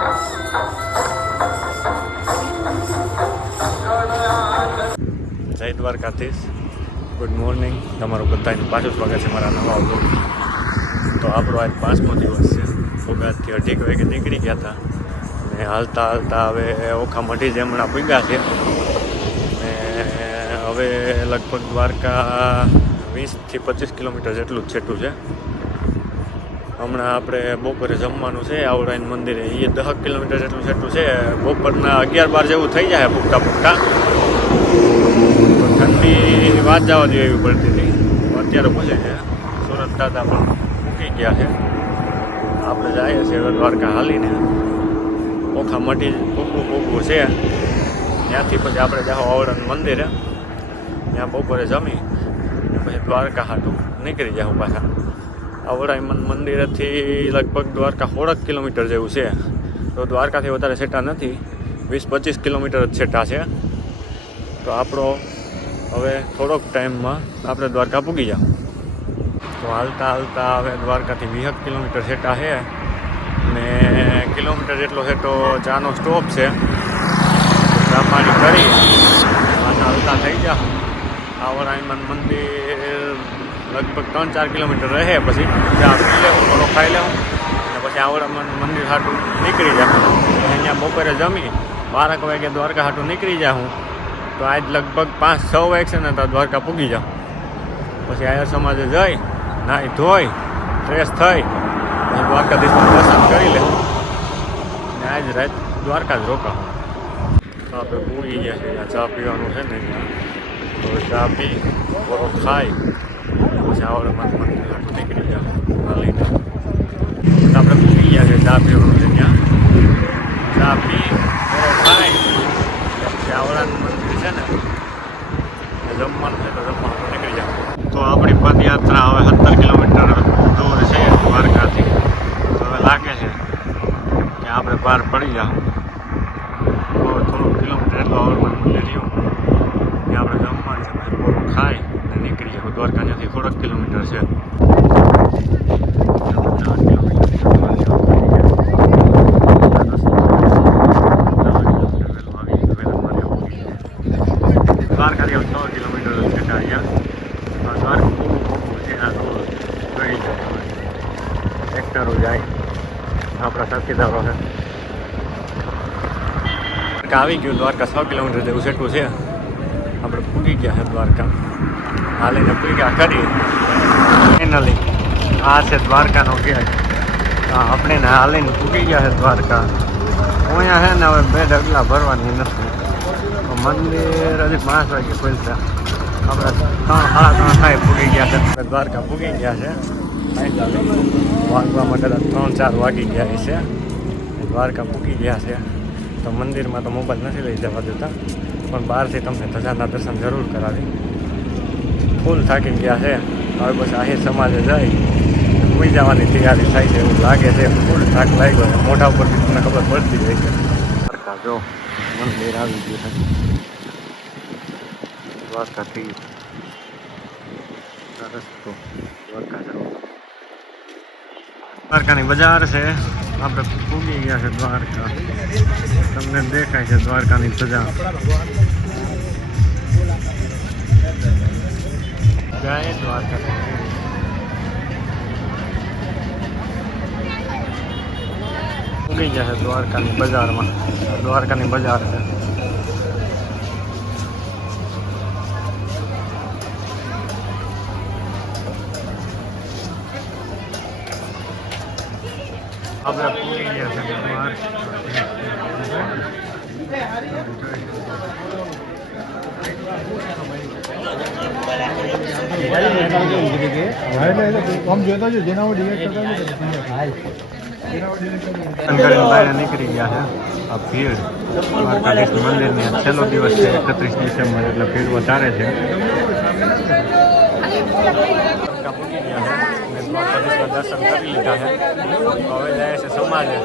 જય Dwarkadhish, good morning. તમારું બધાનું પાછું સ્વાગત છે મારા નવા વ્લોગ. તો આપણો આજ 5મો દિવસ છે. સોગાતથી 2:30 વાગે નીકળી ગયા હતા ને હાલતા હાલતા હવે ઓખા મઢી જેમણા પૂગ્યા છે ને હવે લગભગ દ્વારકા 20થી 25 કિલોમીટર જેટલું જ છેટું છે. હમણાં આપણે બપોરે જમવાનું છે આવડાઈન મંદિરે, એ 10 કિલોમીટર જેટલું છેટું છે. બપોરના 11-12 જેવું થઈ જાય પૂગતા પૂગતા. ઠંડી વાત જવા દે એવી પડતી હતી. અત્યારે પૂછે છે સુરત દાદા પણ મૂકી ગયા છે. આપણે જઈએ છીએ દ્વારકા હાલીને. ઓખા મઢી પૂગવું છે, ત્યાંથી પછી આપણે જાઓ આવડાન મંદિરે. ત્યાં બપોરે જમી પછી દ્વારકા હાટું નીકળી જાઉં પાછા. આવડાઈ મંદિરેથી લગભગ દ્વારકા 16 કિલોમીટર જેવું છે. તો દ્વારકાથી વધારે છેટા નથી, 20-25 કિલોમીટર જ છેટા છે. તો આપણો હવે થોડોક ટાઈમમાં આપણે દ્વારકા પૂગી જાઓ. તો હાલતા હાલતા હવે દ્વારકાથી 20 કિલોમીટર છેટા છે ને કિલોમીટર જેટલો છેટો ચાનો સ્ટોપ છે. ચા પાણી કરી પાછા હાલતા થઈ જાઓ. આવડાઈમાં મંદિર લગભગ 3-4 કિલોમીટર રહે, પછી ચા પી લેવું, થોડો ખાઈ લેવું અને પછી આવડામાં મંદિર હાટું નીકળી જાઉં. અહીંયા બપોરે જમી 12 વાગે દ્વારકા હાટું નીકળી જાઉં. તો આજ લગભગ 5-6 વાગે છે ને તો દ્વારકા પૂગી જાઉં. પછી આયર સમાજે જઈ નાહી ધોઈ ફ્રેશ થઈ પછી દ્વારકાધીશનું દર્શન કરી લે ને આજ રાત દ્વારકા જ રોકાવું. તો આપણે પૂરી ગયા છે, ચા પીવાનું છે ને તો ચા પી થોડો ખાઈ પછી આવડે મંદિર હાટું નીકળી જાવ લઈને. આપણે પૂરી ગયા છે, ચા પીવાનું છે ત્યાં. ચા પી થોડો ખાઈ પછી આવડાનું મંદિર છે ને જમવાનું છે તો જમવાનું નીકળી જાવ. તો આપણી પદયાત્રા હવે 17 કિલોમીટર દૂર છે દ્વારકાથી. તો હવે લાગે છે કે આપણે બહાર પડી જાવ. થોડુંક કિલોમીટર એટલું આવડવાનું મંદિર રહ્યું ત્યાં આપણે જમવાનું છે પછી પૂરું ખાઈ ને નીકળી જાવ. દ્વારકા ત્યાંથી થોડાક કિલોમીટર છે. દ્વારકાથી 6 કિલોમીટર છેટા અહીંયા દ્વારકા પૂરું છે. આ રોડ જોઈ જાય, ટ્રેક્ટરો જાય, આપણા સાથીદારો છે. આવી ગયું દ્વારકા 6 કિલોમીટર જેવું છેટું છે. આપણે પૂગી ગયા છે દ્વારકા. હાલીને પૂગ્યા કરી ફાઇનલી. આ છે દ્વારકાનો ગેટ. આપણે હાલીને પૂગી ગયા છે દ્વારકા. અહીંયા છે ને હવે 2 ડગલા ભરવાની નથી. મંદિર હજી 5 વાગે ખુલશે. આપણે 3-3:30 થાય પૂગી ગયા છે. દ્વારકા પૂગી ગયા છે. વાગવા માટે 3-4 વાગી ગયા છે. દ્વારકા પૂગી ગયા છે. તો મંદિરમાં તો મોબાઈલ નથી લઈ જવા દેતા, પણ બહારથી તમને ધજાના દર્શન જરૂર કરાવી. ફૂલ થાકી ગયા છે. હવે બસ આહિર સમાજે જઈ સુઈ જવાની તૈયારી થાય છે એવું લાગે છે. ફૂલ થાક લાગ્યો છે. મોઢા ઉપરથી તમને ખબર પડતી હોય છે. દ્વારકા જો મંદિર આવી ગયું છે. દ્વારકાથી રસ્તો દ્વારકા જાઓ. દ્વારકાની બજાર છે. આપણે પૂગી ગયા છે દ્વારકા. તમને દેખાય છે દ્વારકાની સજા. જય દ્વારકા. પૂગી ગયા છે દ્વારકાની બજારમાં. દ્વારકાની બજાર છે. આપણે પૂરી ગયા છે નીકળી ગયા છે. આ ભીડ દ્વારકાધીશ મંદિરની છેલ્લો દિવસ છે, 31 ડિસેમ્બર, એટલે ભીડ વધારે છે. દર્શન કરી લીધા છે. હવે જાય છે સમાજે.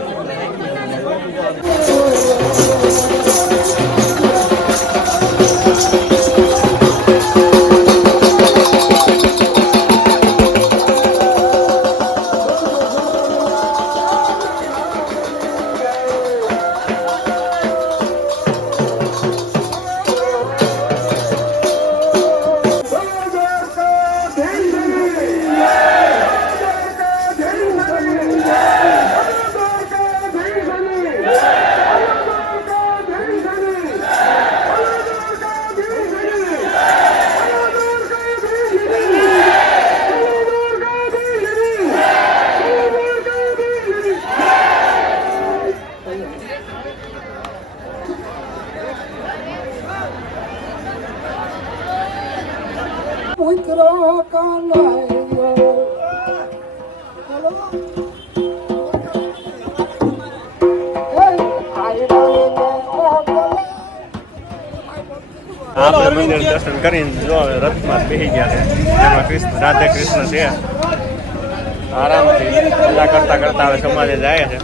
આપણે મંદિર દર્શન કરીને જો રથમાં બેસી ગયા છે એમાં કૃષ્ણ રાધે કૃષ્ણ છે આરામથી પૂજા કરતા કરતા હવે સમાજે જાય છે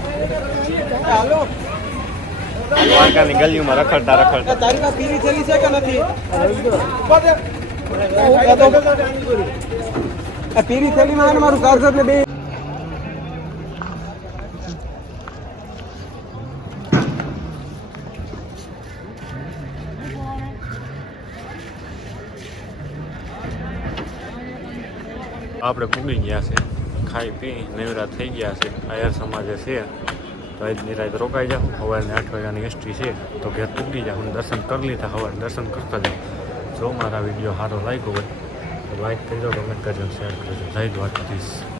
દ્વારકાની ગલીઓમાં રખડતા રખડતા તારી પાસે પીરી થેલી છે કે નથી આ પીરી થેલીમાં મારું કાગળ ને બે આપણે પૂગી ગયા છે ખાઈ પી નેવરા થઈ ગયા છે આયર સમાજે છે તો આજની રાત રોકાઈ જાઓ સવારની 8 વાગ્યાની એસટી છે તો ઘેર પૂગી જાઓ હું દર્શન કરી લીધા સવારે દર્શન કરતા જાઓ જો મારા વિડીયો સારો લાગ્યો હોય તો લાઈક કરજો કમેન્ટ કરજો શેર કરજો જય દ્વારકાધીશ.